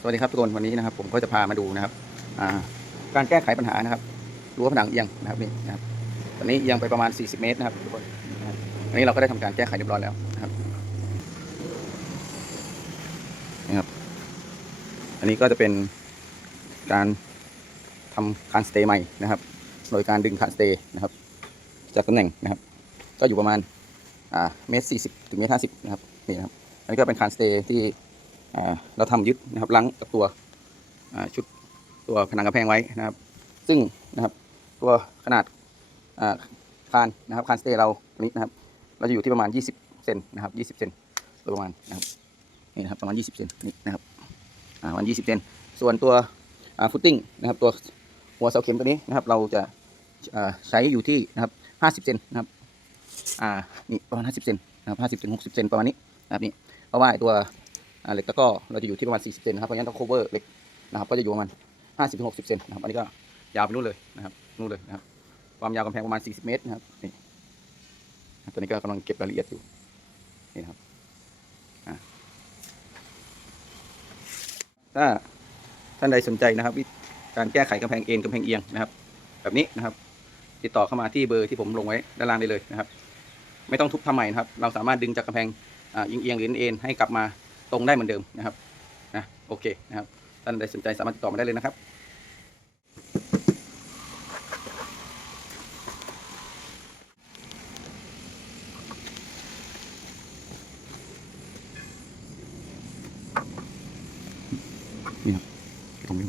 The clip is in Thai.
สวัสดีครับทุกคนวันนี้นะครับ ผมก็จะพามาดูนะครับการแก้ไขปัญหานะครับรั้วผนังเอียงนะครับนี่นะครับตอนนี้เอียงไปประมาณ 40 เมตรนะครับทุกคนอันนี้เราก็ได้ทำการแก้ไขเรียบร้อยแล้วนะครับนี่ครับ อันนี้ก็จะเป็นการทำคานสเตย์ใหม่นะครับ โดยการดึงคานสเตย์นะครับ จากตำแหน่งนะครับ ก็อยู่ประมาณเมตรสี่สิบถึงเมตรห้าสิบนะครับนี่นะครับ อันนี้ก็เป็นคานสเตย์ที่ เราทำยึดนะครับลังกับตัวชุดตัวผนังกระแพงไว้นะครับ ซึ่งนะครับตัวขนาดคานนะครับคานสเตย์เราตัวนี้นะครับ เราจะอยู่ที่ประมาณ 20เซนนะครับ20เซนโดยประมาณนะครับนี่นะครับประมาณ 20เซนนี่นะครับประมาณ20เซนส่วนตัวฟุตติ้งนะครับตัวหัวเสาเข็มตัวนี้นะครับ เราจะใช้อยู่ที่นะครับ50เซนนะครับอ่านี่ประมาณ50เซนนะครับ50ถึง60เซนประมาณนี้นะครับนี่เพราะว่าตัว เหล็กตะก้อเราจะอยู่ที่ประมาณ 40 เซนนะครับเพราะฉะนั้นต้อง cover เหล็กนะครับก็จะอยู่ประมาณ 50-60 เซนนะครับ อันนี้ก็ยาวไปนู่นเลยนะครับนู่นเลยนะครับความยาวกำแพงประมาณ 40 เมตรนะครับนี่ตอนนี้ก็กำลังเก็บรายละเอียดอยู่นี่นะครับถ้าท่านใดสนใจนะครับ การแก้ไขกำแพงเอ็นกำแพงเอียงนะครับ แบบนี้นะครับ ติดต่อเข้ามาที่เบอร์ที่ผมลงไว้ด้านล่างได้เลยนะครับ ไม่ต้องทุบทำใหม่นะครับ เราสามารถดึงจากกำแพงอ่าเอียงหรือเอ็นให้กลับมา ตรงได้เหมือนเดิมนะครับนะโอเคนะครับท่านใดสนใจสามารถติดต่อมาได้เลยนะครับนี่ครับตรงนี้